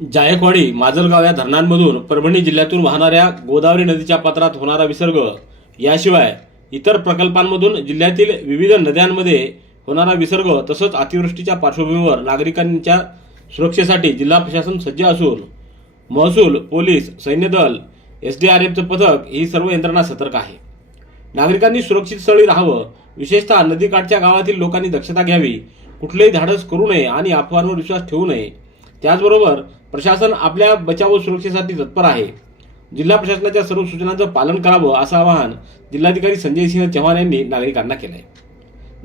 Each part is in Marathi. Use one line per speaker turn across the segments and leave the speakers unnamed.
जायकवाडी माजलगाव या धरणांमधून परभणी जिल्ह्यातून वाहणाऱ्या गोदावरी नदीच्या पात्रात होणारा विसर्ग याशिवाय इतर प्रकल्पांमधून जिल्ह्यातील विविध नद्यांमध्ये होणारा विसर्ग तसंच अतिवृष्टीच्या पार्श्वभूमीवर नागरिकांच्या सुरक्षेसाठी जिल्हा प्रशासन सज्ज असून महसूल पोलीस सैन्यदल एस डी आर एफचं पथक ही सर्व यंत्रणा सतर्क आहे. नागरिकांनी सुरक्षित स्थळी राहावं विशेषतः नदीकाठच्या गावातील लोकांनी दक्षता घ्यावी कुठलेही धाडस करू नये आणि अफवांवर विश्वास ठेवू नये. त्याचबरोबर प्रशासन आपल्या बचाव व सुरक्षेसाठी तत्पर आहे. जिल्हा प्रशासनाच्या सर्व सूचनांचं पालन करावं असं आवाहन जिल्हाधिकारी संजय सिंह चव्हाण यांनी नागरिकांना केलंय.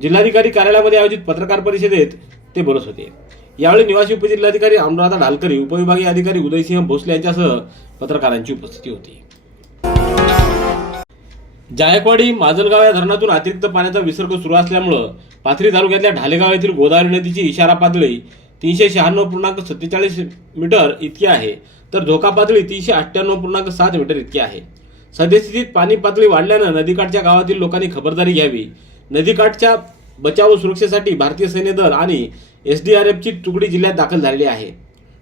जिल्हाधिकारी कार्यालयामध्ये आयोजित पत्रकार परिषदेत ते बोलत होते. यावेळी निवासी उपजिल्हाधिकारी अनुराधा ढालकरी उपविभागीय अधिकारी उदयसिंह भोसले यांच्यासह पत्रकारांची उपस्थिती होती. जायकवाडी माजलगाव या धरणातून अतिरिक्त पाण्याचा विसर्ग सुरू असल्यामुळं पाथरी तालुक्यातल्या ढालेगाव येथील गोदावरी नदीची इशारा पातळी तीनशे शहाण्णव पूर्णांक सत्तेचाळीस मीटर इतकी आहे. तर धोका पातळी तीनशे अठ्ठ्याण्णव पूर्णांक सात मीटर इतकी आहे. सद्यस्थितीत पाणी पातळी वाढल्यानं नदीकाठच्या गावातील लोकांनी खबरदारी घ्यावी. नदीकाठच्या बचाव व सुरक्षेसाठी भारतीय सैन्य दल आणि एस डी आर एफची तुकडी जिल्ह्यात दाखल झालेली आहे.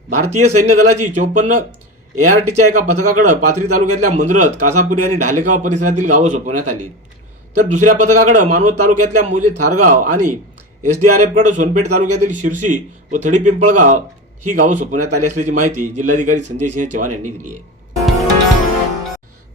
भारतीय सैन्य दलाची आर एआरटीच्या एका पथकाकडे पाथरी तालुक्यातल्या मंजरत कासापुरी आणि ढालेगाव परिसरातील गावं सोपवण्यात आली. तर दुसऱ्या पथकाकडे मानवत तालुक्यातल्या मोजे थारगाव आणि एस डी आर एफकडे सोनपेठ तालुक्यातील शिरशी व थडी पिंपळगाव ही गावं सोपवण्यात आली असल्याची माहिती जिल्हाधिकारी संजय सिंह चव्हाण यांनी दिली आहे.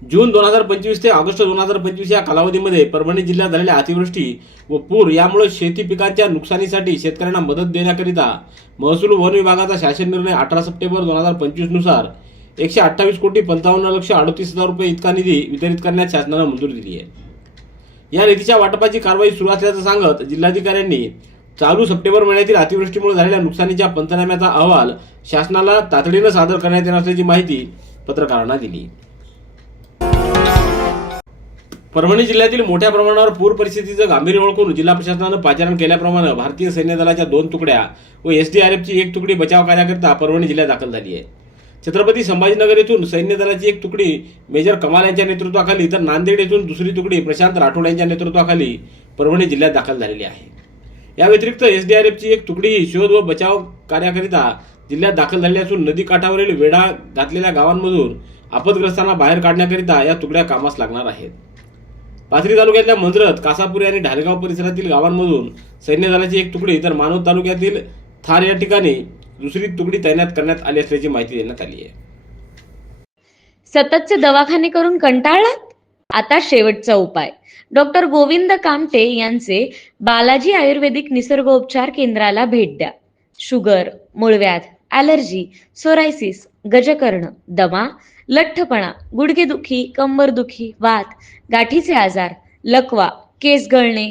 जून दोन हजार पंचवीस ते ऑगस्ट दोन हजार पंचवीस या कालावधीमध्ये परभणी जिल्ह्यात झालेल्या अतिवृष्टी व पूर यामुळे शेती पिकांच्या नुकसानीसाठी शेतकऱ्यांना मदत देण्याकरिता महसूल वन विभागाचा शासन निर्णय अठरा सप्टेंबर दोन हजार पंचवीसनुसार एकशे अठ्ठावीस कोटी पंचावन्न लक्ष अडतीस हजार रुपये इतका निधी वितरित करण्यास शासनानं मंजुरी दिली आहे. या निधीच्या वाटपाची कारवाई सुरू असल्याचं सांगत जिल्हाधिकाऱ्यांनी चालू सप्टेंबर महिन्यातील अतिवृष्टीमुळे झालेल्या नुकसानीच्या पंचनाम्याचा अहवाल शासनाला तातडीनं सादर करण्यात येणार असल्याची माहिती पत्रकारांना दिली. परभणी जिल्ह्यातील मोठ्या प्रमाणावर पूर परिस्थितीचं गांभीर्य ओळखून जिल्हा प्रशासनानं पाचारण केल्याप्रमाणे भारतीय सैन्य दलाच्या दोन तुकड्या व एसडीआरएफची एक तुकडी बचाव कार्याकरिता परभणी जिल्ह्यात दाखल झाली आहे. छत्रपती संभाजीनगर येथून सैन्य दलाची एक तुकडी मेजर कमाल यांच्या नेतृत्वाखाली तर नांदेड येथून दुसरी तुकडी प्रशांत राठोड यांच्या नेतृत्वाखाली परभणी जिल्ह्यात दाखल झालेली आहे. या व्यतिरिक्त एसडीआरएफची एक तुकडीही शोध व बचाव कार्याकरिता जिल्ह्यात दाखल झाली असून नदी काठावरील वेढा घातलेल्या गावांमधून आपदग्रस्तांना बाहेर काढण्याकरिता या तुकड्या कामास लागणार आहेत. पाथरी तालुक्यातल्या मंजरत कासापुरी आणि ढालगाव परिसरातील गावांमधून सैन्य दलाची एक तुकडी तर मानव तालुक्यातील थार या ठिकाणी दुसरी तुकडी तैनात करण्यात आली असल्याची माहिती देण्यात आली आहे.
सततचे दवाखाने करून कंटाळलात? आता शेवटचा उपाय. डॉक्टर गोविंद कामटे यांचे बालाजी आयुर्वेदिक निसर्गोपचार केंद्राला भेट द्या. शुगर मूळव्याध ॲलर्जी सोरायसिस गजकर्ण दमा लठ्ठपणा गुडघेदुखी कंबरदुखी वात गाठीचे आजार लकवा केस गळणे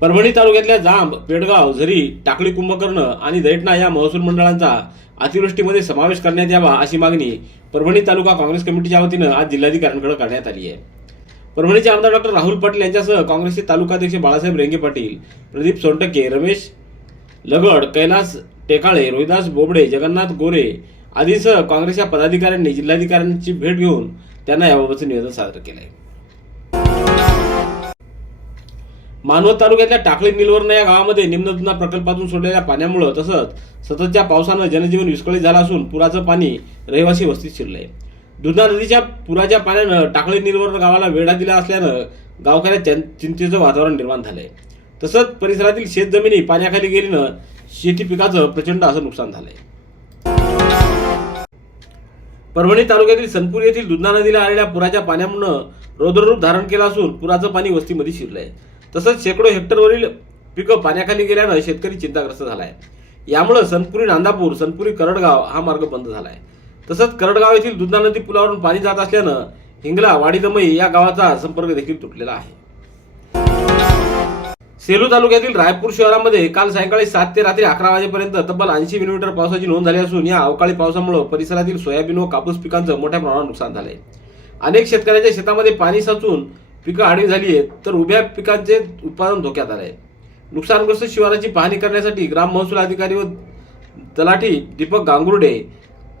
Parbhani तालुक्यातल्या जांब पेडगाव झरी टाकळी कुंभकर्ण आणि दैठणा या महसूल मंडळांचा अतिवृष्टीमध्ये समावेश करण्यात यावा अशी मागणी परभणी तालुका काँग्रेस कमिटीच्या वतीनं आज जिल्हाधिकाऱ्यांकडे करण्यात आली आहे. परभणीचे आमदार डॉक्टर राहुल पाटील यांच्यासह काँग्रेसचे तालुकाध्यक्ष बाळासाहेब रेंगे पाटील प्रदीप सोनटके रमेश लगड कैलास टेकाळे रोहिदास बोबडे जगन्नाथ गोरे आदींसह काँग्रेसच्या पदाधिकाऱ्यांनी जिल्हाधिकाऱ्यांची भेट घेऊन त्यांना याबाबतचं निवेदन सादर केलं आहे मानवत तालुक्यातल्या टाकळी निलवर्ण या गावामध्ये निम्नधुना प्रकल्पातून सोडलेल्या पाण्यामुळं तसंच सततच्या पावसानं जनजीवन विस्कळीत झालं असून पुराचं पाणी रहिवासी वस्तीत शिरलंय. दुधना नदीच्या पुराच्या पाण्यानं टाकळी निलवर्ण गावाला वेढा दिला असल्यानं गावकऱ्या चिंतेचं वातावरण निर्माण झालंय. तसंच परिसरातील शेतजमिनी पाण्याखाली गेल्यानं शेती पिकाचं प्रचंड असं नुकसान झालंय. परभणी तालुक्यातील सनपूर येथील दुधना नदीला आलेल्या पुराच्या पाण्यामुळं रौद्ररूप धारण केलं असून पुराचं पाणी वस्तीमध्ये शिरलंय. तसंच शेकडो हेक्टरवरील पिकं पाण्याखाली गेल्यानं शेतकरी चिंताग्रस्त झाला आहे यामुळे सनपुरी नांदापूर सनपुरी करडगाव हा मार्ग बंद झाला आहे तसंच करडगाव येथील दुधना नदी पुलावरून पाणी जात असल्यानं हिंगला वाडीदमई या गावाचा संपर्क देखील तुटलेला आहे. सेलू तालुक्यातील रायपूर शहरामध्ये काल सायंकाळी सात ते रात्री अकरा वाजेपर्यंत तब्बल ऐंशी मिलीमीटर पावसाची नोंद झाली असून या अवकाळी पावसामुळे परिसरातील सोयाबीन व कापूस पिकांचं मोठ्या प्रमाणात नुकसान झाले अनेक शेतकऱ्यांच्या शेतामध्ये पाणी साचून पिकं आडवी झाली आहेत तर उभ्या पिकांचे उत्पादन धोक्यात आलंय. नुकसानग्रस्त शिवाराची पाहणी करण्यासाठी ग्राम महसूल अधिकारी व तलाठी दीपक गांगुर्डे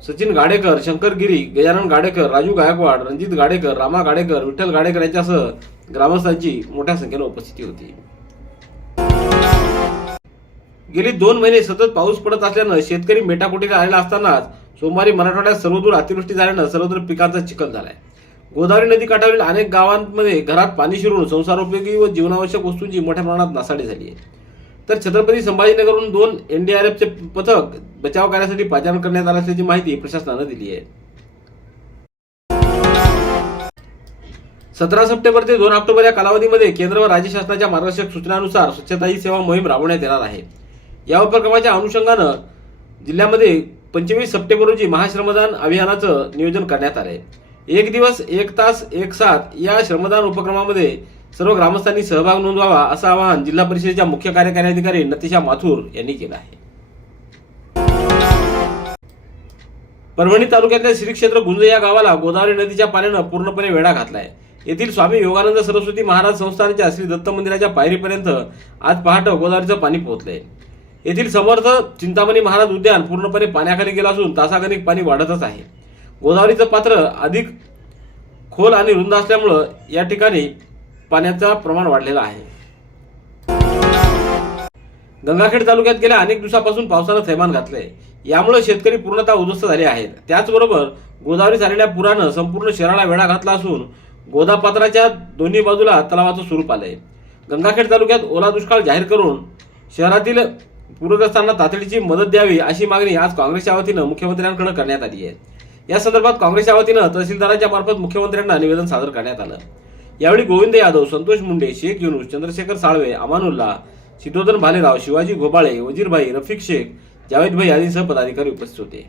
सचिन गाडेकर शंकर गिरी गजानन गाडेकर राजू गायकवाड रणजित गाडेकर रामा गाडेकर विठ्ठल गाडेकर यांच्यासह ग्रामस्थांची मोठ्या संख्येनं उपस्थिती होती. गेली दोन महिने सतत पाऊस पडत असल्यानं शेतकरी मेटाकुटीला आलेला असतानाच सोमवारी मराठवाड्यात सर्वदूर अतिवृष्टी झाल्यानं सर्वदूर पिकांचा चिखल झालाय. गोदावरी नदी काठावरील अनेक गावांमध्ये घरात पाणी शिरून संसारोपयोगी व जीवनावश्यक वस्तूंची मोठ्या प्रमाणात नासाडी झाली आहे. तर छत्रपती संभाजीनगरहून दोन एनडीआरएफचे पथक बचाव कार्यासाठी पाचारण करण्यात आलं असल्याची माहिती प्रशासनानं दिली आहे. सतरा सप्टेंबर ते दोन ऑक्टोबर या कालावधीमध्ये केंद्र व राज्य शासनाच्या मार्गदर्शक सूचनानुसार स्वच्छता ही सेवा मोहीम राबवण्यात येणार आहे. या उपक्रमाच्या अनुषंगानं जिल्ह्यामध्ये पंचवीस सप्टेंबर रोजी महाश्रमदान अभियानाचं नियोजन करण्यात आलं आहे एक दिवस एक तास एक साथ या श्रमदान उपक्रमामध्ये सर्व ग्रामस्थांनी सहभाग नोंदवावा असं आवाहन जिल्हा परिषदेच्या मुख्य कार्यकारी अधिकारी नतिशा माथूर यांनी केलं आहे. परभणी तालुक्यातल्या श्री क्षेत्र गुंज या गावाला गोदावरी नदीच्या पाण्यानं पूर्णपणे वेढा घातला आहे येथील स्वामी योगानंद सरस्वती महाराज संस्थानाच्या श्री दत्त मंदिराच्या पायरीपर्यंत आज पहाटे गोदावरीचं पाणी पोहोचलंय. येथील समर्थ चिंतामणी महाराज उद्यान पूर्णपणे पाण्याखाली गेलं असून तासागणिक पाणी वाढतच आहे. गोदावरीचं पात्र अधिक खोल आणि रुंद असल्यामुळं या ठिकाणी पाण्याचं प्रमाण वाढलेलं आहे. गंगाखेड तालुक्यात गेल्या अनेक दिवसापासून पावसानं थैमान घातलंय. यामुळे शेतकरी पूर्णतः उद्ध्वस्त झाले आहेत. त्याचबरोबर गोदावरी झालेल्या पुरानं संपूर्ण शहराला वेढा घातला असून गोदापात्राच्या दोन्ही बाजूला तलावाचं स्वरूप आलंय. गंगाखेड तालुक्यात ओला दुष्काळ जाहीर करून शहरातील पूरग्रस्तांना तातडीची मदत द्यावी अशी मागणी आज काँग्रेसच्या वतीनं मुख्यमंत्र्यांकडे करण्यात आली आहे. या संदर्भात काँग्रेसच्या वतीनं तहसीलदारांच्या मार्फत मुख्यमंत्र्यांना निवेदन सादर करण्यात आलं. यावेळी गोविंद यादव संतोष मुंडे शेख युनुस चंद्रशेखर साळवे अमानुल्ला सिद्धोधन भालेराव शिवाजी घोबाळे वजीरभाई रफिक शेख जावेदभाई आदींसह पदाधिकारी उपस्थित होते.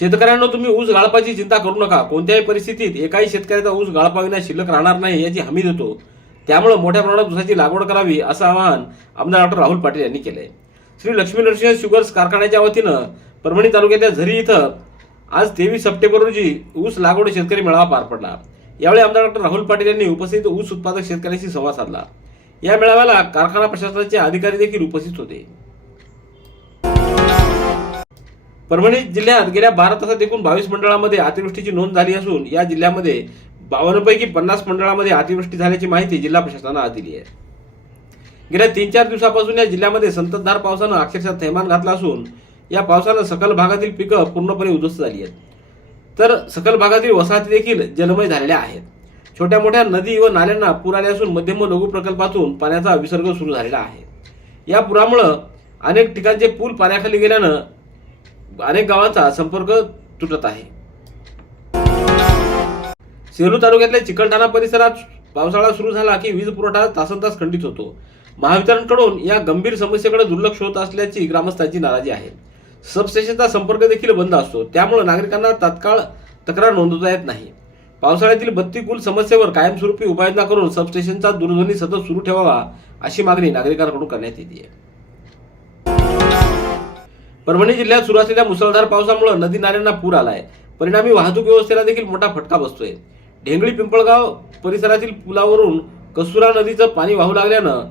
शेतकऱ्यांना तुम्ही ऊस गाळपाची चिंता करू नका. कोणत्याही परिस्थितीत एकाही शेतकऱ्याचा ऊस गाळपाविना शिल्लक राहणार नाही याची हमी देतो. त्यामुळे मोठ्या प्रमाणात ऊसाची लागवड करावी असं आवाहन आमदार डॉक्टर राहुल पाटील यांनी केलंय. श्री लक्ष्मी नरसिंह शुगर्स कारखान्याच्या वतीनं परभणी तालुक्यातल्या झरी इथं आज तेवीस सप्टेंबर रोजी ऊस लागवड शेतकरी मेळावा पार पडला. यावेळी आमदार डॉक्टर राहुल पाटील यांनी उपस्थित ऊस उत्पादक शेतकऱ्यांशी संवाद साधला. या मेळाव्याला कारखाना प्रशासनाचे अधिकारी देखील उपस्थित होते. परभणी जिल्ह्यात गेल्या बारा तासात एकूण बावीस मंडळामध्ये अतिवृष्टीची नोंद झाली असून या जिल्ह्यामध्ये बावन्नपैकी पन्नास मंडळामध्ये अतिवृष्टी झाल्याची माहिती जिल्हा प्रशासनानं आज दिली आहे. गेल्या तीन चार दिवसापासून या जिल्ह्यामध्ये संततधार पावसानं अक्षरशः थैमान घातला असून या पावसानं सकल भागातील पिकं पूर्णपणे उद्ध्वस्त झाली आहेत. तर सकल भागातील वसाहती देखील जलमय झालेल्या आहेत. छोट्या मोठ्या नदी व नाल्यांना पूर आले असून मध्यम लघु प्रकल्पातून पाण्याचा विसर्ग सुरू झालेला आहे. या पुरामुळं अनेक ठिकाणचे पूल पाण्याखाली गेल्यानं अनेक गावांचा संपर्क तुटत आहे. सेलू तालुक्यातल्या चिकलठाणा परिसरात पावसाळा सुरू झाला की वीज पुरवठा तासन तास खंडित होतो. महावितरणकडून या गंभीर समस्येकडे दुर्लक्ष होत असल्याची ग्रामस्थांची नाराजी आहे. सबस्टेशनचा संपर्क देखील बंद असतो. त्यामुळे नागरिकांना तात्काळ तक्रार नोंदवता येत नाही. पावसाळ्यातील बत्तीकुल समस्येवर कायमस्वरूपी उपाययोजना करून सबस्टेशनचा दूरध्वनी सतत सुरू ठेवावा अशी मागणी नागरिकांकडून करण्यात येते. परभणी जिल्ह्यात सुरू असलेल्या मुसळधार पावसामुळे नदी नाल्यांना पूर आहे परिणामी वाहतूक व्यवस्थेला देखील मोठा फटका बसतोय. ढेंगळी पिंपळगाव परिसरातील पुलावरून कसुरा नदीचं पाणी वाहू लागल्यानं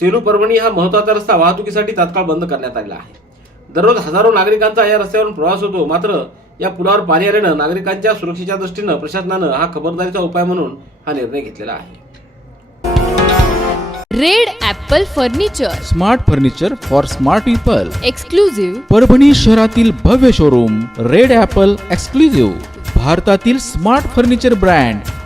सेलू परभणी हा महत्त्वाचा रस्ता वाहतुकीसाठी तात्काळ बंद करण्यात आलेला आहे. दररोज हजारो नागरिकांचा या रस्त्यावरून प्रवास होतो. मात्र या पुलावर पाणी आल्यानं नागरिकांच्या सुरक्षेच्या दृष्टीनं प्रशासनानं हा खबरदारीचा उपाय म्हणून हा निर्णय घेतलेला आहे.
Red apple furniture.
Smart furniture for smart people.
Exclusive
Parbhani शहरातील भव्य शोरूम रेड ॲपल एक्सक्लुझिव्ह. भारतातील smart furniture brand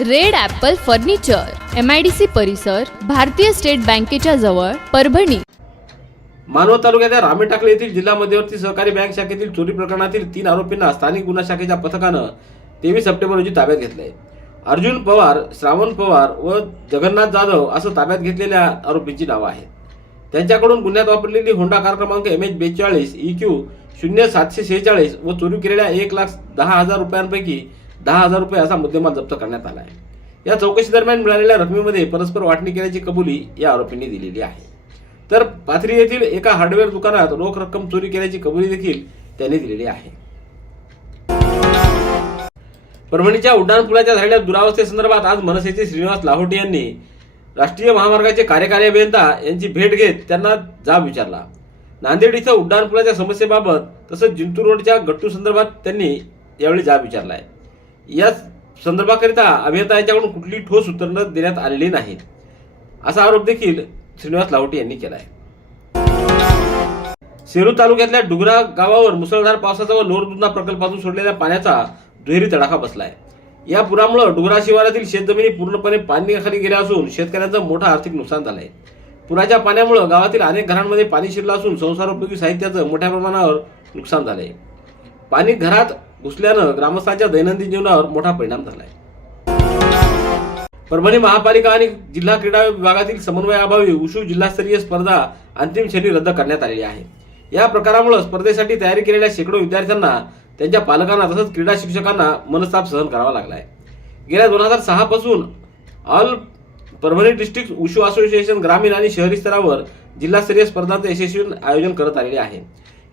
Red apple furniture M I D C परिसर भारतीय स्टेट बँकेच्या जवळ परभणी.
मानव तालुक्याच्या रामे टाकले येथील जिल्हा मध्यवर्ती सहकारी बँक शाखेतील चोरी प्रकरणातील तीन आरोपींना स्थानिक गुन्हा शाखेच्या पथकानं तेवीस सप्टेंबर रोजी ताब्यात घेतलंय. अर्जुन पवार श्रावण पवार व जगन्नाथ जाधव असं ताब्यात घेतलेल्या आरोपींची नावं आहेत. त्यांच्याकडून गुन्ह्यात वापरलेली होंडा कार क्रमांक एम एच बेचाळीस ई क्यू शून्य सातशे शेहेचाळीस व चोरी केलेल्या एक लाख दहा हजार रुपयांपैकी दहा हजार रुपये असा मुद्देमाल जप्त करण्यात आला आहे या चौकशी दरम्यान मिळालेल्या रकमेमध्ये परस्पर वाटणी केल्याची कबुली या आरोपींनी दिलेली आहे. तर पाथरी येथील एका हार्डवेअर दुकानात रोख रक्कम चोरी केल्याची कबुली देखील त्यांनी दिलेली आहे. परभणीच्या उड्डाणपुलाच्या झालेल्या दुरावस्थेसंदर्भात आज मनसेचे श्रीनिवास लाहोटी यांनी राष्ट्रीय महामार्गाचे कार्यकारी अभियंता यांची भेट घेत त्यांना जाब विचारला. नांदेड इथं उड्डाणपुलाच्या समस्येबाबत तसंच जिंतूर रोडच्या गट्टू संदर्भात त्यांनी यावेळी जाब विचारला आहे या संदर्भाकरिता अभियंता यांच्याकडून कुठली ठोस उत्तरं देण्यात आलेली नाहीत. असा आरोप देखील श्रीनिवास लाहोटी यांनी केला आहे सेलू तालुक्यातल्या डुगरा गावावर मुसळधार पावसाचा व लोरदुंदा प्रकल्पातून सोडलेल्या पाण्याचा दुहेरी तडाखा बसला आहे या पुरामुळे डुगरा शिवारातील शेतजमिनी पूर्णपणे पाणीखाली गेल्या असून शेतकऱ्यांचं मोठं आर्थिक नुकसान झालंय. पुराच्या पाण्यामुळे गावातील अनेक घरांमध्ये पाणी शिरलं असून संसारोपयोगी साहित्याचं मोठ्या प्रमाणावर नुकसान झालंय. पाणी घरात घुसल्यानं ग्रामस्थांच्या दैनंदिन जीवनावर मोठा परिणाम झालाय. परभणी महापालिका आणि जिल्हा क्रीडा विभागातील समन्वयाअभावी उशू जिल्हास्तरीय स्पर्धा अंतिम श्रेणी रद्द करण्यात आलेली आहे. या प्रकारामुळे स्पर्धेसाठी तयारी केलेल्या शेकडो विद्यार्थ्यांना त्यांच्या पालकांना तसंच क्रीडा शिक्षकांना मनस्ताप सहन करावा लागलाय. गेल्या दोन हजार सहा पासून all Parbhani district wushu association ग्रामीण आणि शहरी स्तरावर जिल्हास्तरीय स्पर्धांचं यशस्वी आयोजन करत आलेले आहे.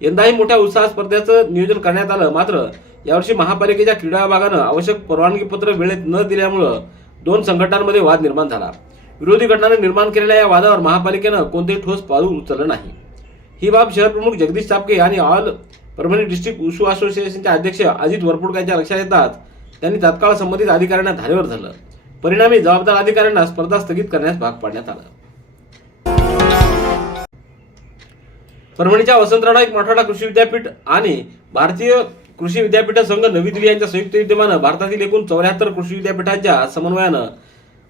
यंदाही मोठ्या उत्साह स्पर्धेचं नियोजन करण्यात आलं मात्र यावर्षी महापालिकेच्या क्रीडा विभागानं आवश्यक परवानगी पत्र वेळेत न दिल्यामुळं दोन संघटनांमध्ये वाद निर्माण झाला. विरोधी गटानं निर्माण केलेल्या या वादावर महापालिकेनं कोणतेही ठोस पाऊल उचललं नाही. ही बाब शहर प्रमुख जगदीश चापके आणि ऑल परभणी डिस्ट्रिक्ट उशू असोसिएशनचे अध्यक्ष अजित वरपुडकर यांच्या लक्षात येतात त्यांनी तात्काळ संबंधित अधिकाऱ्यांना धारेवर धरलं. परिणामी जबाबदार अधिकाऱ्यांना स्पर्धा स्थगित करण्यास भाग पाडण्यात आलं. परभणीच्या वसंतराव नाईक मराठवाडा कृषी विद्यापीठ आणि भारतीय कृषी विद्यापीठ संघ नवी दिल्ली यांच्या संयुक्त विद्यमानं भारतातील एकूण चौऱ्याहत्तर कृषी विद्यापीठांच्या समन्वयानं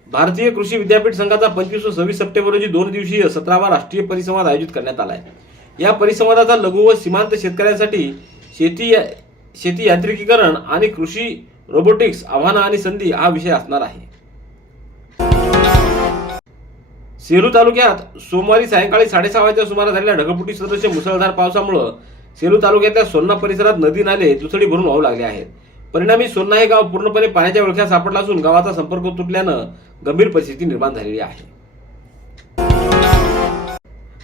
भारतीय कृषी विद्यापीठ संघाचा पंचवीस व सव्वीस सप्टेंबर रोजी दोन दिवसीय सतरावा राष्ट्रीय परिसंवाद आयोजित करण्यात आला आहे या परिसंवादाचा लघु व सीमांत शेतकऱ्यांसाठी शेती शेती यांत्रिकीकरण आणि कृषी रोबोटिक्स आव्हानं आणि संधी हा विषय असणार आहे. सेलू तालुक्यात सोमवारी सायंकाळी साडेसहा वाजता सुमारास झालेल्या ढगफुटी सदृश्य मुसळधार पावसामुळं सेलू तालुक्यातल्या सोन्ना परिसरात नदी नाले दुथडी भरून वाहू लागले आहेत. परिणामी सोन्ना हे गाव पूर्णपणे पाण्याच्या विळख्यात सापडला असून गावाचा संपर्क तुटल्यानं गंभीर परिस्थिती निर्माण झालेली आहे.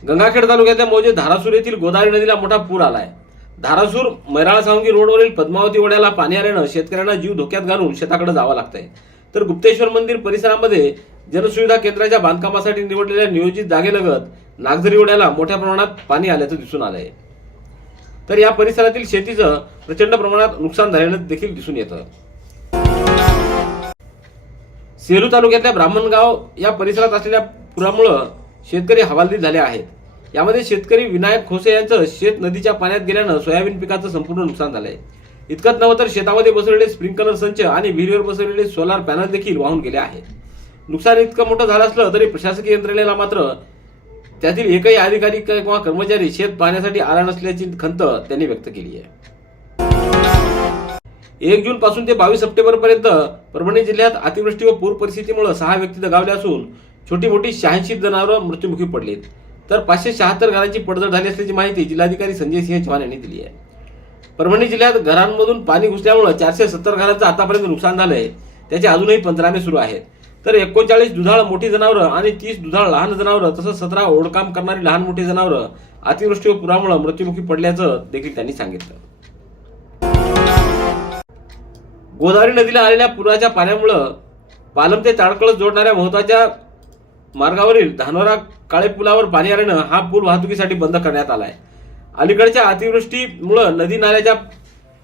गंगाखेड तालुक्यातल्या मौजे धारासूर येथील गोदावरी नदीला मोठा पूर आलाय. धारासूर मैराळ सावंगी रोडवरील पद्मावती ओढ्याला पाणी आल्यानं शेतकऱ्यांना जीव धोक्यात घालून शेताकडे जावं लागतंय. तर गुप्तेश्वर मंदिर परिसरामध्ये जनसुविधा केंद्राच्या बांधकामासाठी निवडलेल्या नियोजित जागेलगत नागझरी ओढ्याला मोठ्या प्रमाणात पाणी आल्याचं दिसून आलंय. तर या परिसरातील शेतीचं प्रचंड प्रमाणात नुकसान झालेलं देखील दिसून येतं. सेलू तालुक्यातल्या ब्राह्मणगाव या परिसरात असलेल्या पुरामुळं शेतकरी हवालदिल झाले आहेत. यामध्ये शेतकरी विनायक खोसे यांचं शेत नदीच्या पाण्यात गेल्यानं सोयाबीन पिकाचं संपूर्ण नुकसान झालंय. इतकंच नव्हतं तर शेतामध्ये बसवलेले स्प्रिंकलर संच आणि विहिरीवर बसवलेले सोलार पॅनल देखील वाहून गेले आहेत. नुकसान इतकं मोठं झालं असलं तरी प्रशासकीय यंत्रणेला मात्र त्यातील एकही अधिकारी किंवा कर्मचारी शेत पाहण्यासाठी आला नसल्याची खंत त्यांनी व्यक्त केली आहे. एक जून पासून ते बावीस सप्टेंबर पर्यंत परभणी जिल्ह्यात अतिवृष्टी व पूर परिस्थितीमुळे सहा व्यक्ती दगावले असून छोटी मोठी शहाऐंशी जनावरं मृत्युमुखी पडलीत. तर पाचशे शहात्तर घरांची पडझड झाली असल्याची माहिती जिल्हाधिकारी संजय सिंह चव्हाण यांनी दिली आहे. परभणी जिल्ह्यात घरांमधून पाणी घुसल्यामुळे चारशे सत्तर घरांचं आतापर्यंत नुकसान झालंय. त्याचे अजूनही पंचनामे सुरू आहेत. तर एकोणचाळीस दुधाळ मोठी जनावरं आणि तीस दुधाळ लहान जनावरं तसंच सतरा ओढकाम करणारी लहान मोठी जनावरं अतिवृष्टी व पुरामुळे मृत्युमुखी पडल्याचं देखील त्यांनी सांगितलं. गोदावरी नदीला आलेल्या पुराच्या पाण्यामुळं पालम ते ताडकळस जोडणाऱ्या महत्त्वाच्या मार्गावरील धानोरा काळे पुलावर पाणी आल्यानं हा पूल वाहतुकीसाठी बंद करण्यात आलाय. अलीकडच्या अतिवृष्टीमुळं नदी नाल्याच्या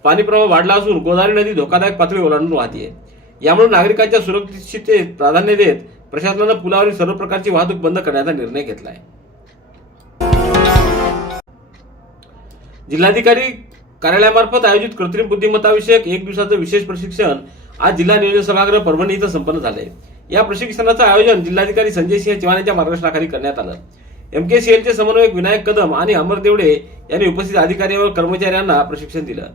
पाणी प्रवाह वाढला असून गोदावरी नदी धोकादायक पातळी ओलांडून वाहतीये. यामुळे नागरिकांच्या सुरक्षिततेस प्राधान्य देत प्रशासनानं पुलावरील सर्व प्रकारची वाहतूक बंद करण्याचा निर्णय घेतलाय. जिल्हाधिकारी कार्यालयामार्फत आयोजित कृत्रिम बुद्धिमत्ताविषयक एक दिवसाचं विशेष प्रशिक्षण आज जिल्हा नियोजन सभागृह परभणी इथं संपन्न झालंय. या प्रशिक्षणाचं आयोजन जिल्हाधिकारी संजय सिंह चव्हाण यांच्या मार्गदर्शनाखाली करण्यात आलं. एमकेसीएलचे समन्वयक विनायक कदम आणि अमर देवडे यांनी उपस्थित अधिकारी व कर्मचाऱ्यांना प्रशिक्षण दिलं.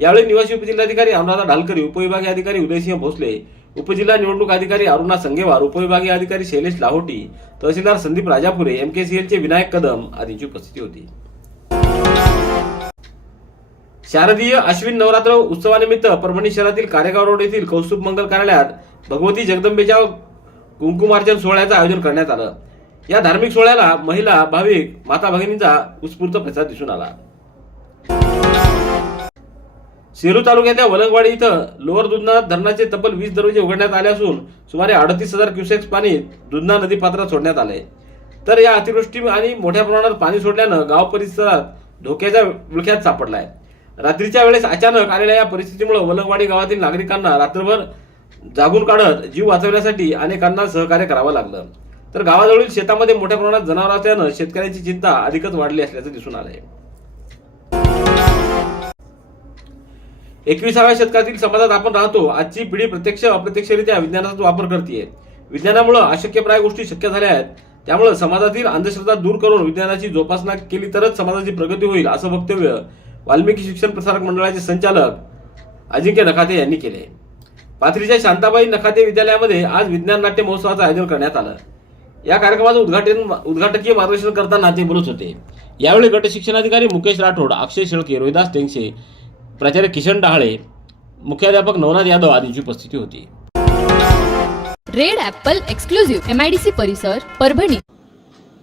यावेळी निवासी उपजिल्हाधिकारी अनुराधा ढालकरी उपविभागीय अधिकारी उदयसिंह भोसले उपजिल्हा निवडणूक अधिकारी अरुणा संगेवार उपविभागीय अधिकारी शैलेश लाहोटी तहसीलदार संदीप राजापुरे एमकेसीएलचे विनायक कदम आदींची उपस्थिती होती. शारदीय अश्विन नवरात्र उत्सवानिमित्त परभणी शहरातील कारेगाव रोड येथील कौस्तुभ मंगल कार्यालयात भगवती जगदंबेच्या कुंकुमार्चन सोहळ्याचं आयोजन करण्यात आलं. या धार्मिक सोहळ्याला महिला भाविक माता भगिनींचा उत्स्फूर्त प्रतिसाद दिसून आला. सेलू तालुक्यातल्या वलंगवाडी इथं लोअर दुधना धरणाचे तब्बल वीस दरवाजे उघडण्यात आले असून सुमारे अडतीस हजार क्युसेक्स पाणी दुधना नदी पात्रात सोडण्यात आले. तर या अतिवृष्टी आणि मोठ्या प्रमाणात पाणी सोडल्यानं गाव परिसरात धोक्याच्या विळख्यात सापडलाय. रात्रीच्या वेळेस अचानक आलेल्या या परिस्थितीमुळे वलंगवाडी गावातील नागरिकांना रात्रभर जागून काढत जीव वाचवण्यासाठी अनेकांना सहकार्य करावं लागलं. तर गावाजवळील शेतामध्ये मोठ्या प्रमाणात जनावर असल्यानं शेतकऱ्यांची चिंता अधिकच वाढली असल्याचं दिसून आलंय. एकविसाव्या शतकातील समाजात आपण राहतो आजची पिढी प्रत्यक्ष अप्रत्यक्षरित्या विज्ञानाचा वापर करते विज्ञानामुळे अशक्यप्राय गोष्टी शक्य झाल्या आहेत. त्यामुळे समाजातील अंधश्रद्धा दूर करून विज्ञानाची जोपासना केली तरच समाजाची प्रगती होईल असं वक्तव्य वाल्मिकी शिक्षण प्रसारक मंडळाचे संचालक अजिंक्य नखाते यांनी केले पाथरीच्या शांताबाई नखाते विद्यालयामध्ये आज विज्ञान नाट्य महोत्सवाचं आयोजन करण्यात आलं. या कार्यक्रमाचं उद्घाटन उद्घाटकीय मार्गदर्शन करताना ते बोलत होते. यावेळी गट शिक्षणाधिकारी मुकेश राठोड अक्षय शेळके रोहिदास टेंगशे प्राचार्य किशन डहाळे मुख्याध्यापक नवनाथ यादव आदींची उपस्थिती होती.
Red apple exclusive M I D C परिसर परभणी.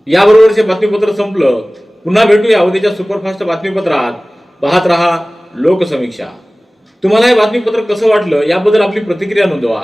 याबरोबरचे बातमीपत्र संपलं पुन्हा भेटूया उद्याच्या सुपरफास्ट बातमीपत्रात. पाहत रहा लोकसमीक्षा. तुम्हाला हे बातमीपत्र कसं वाटलं याबद्दल आपली प्रतिक्रिया नोंदवा.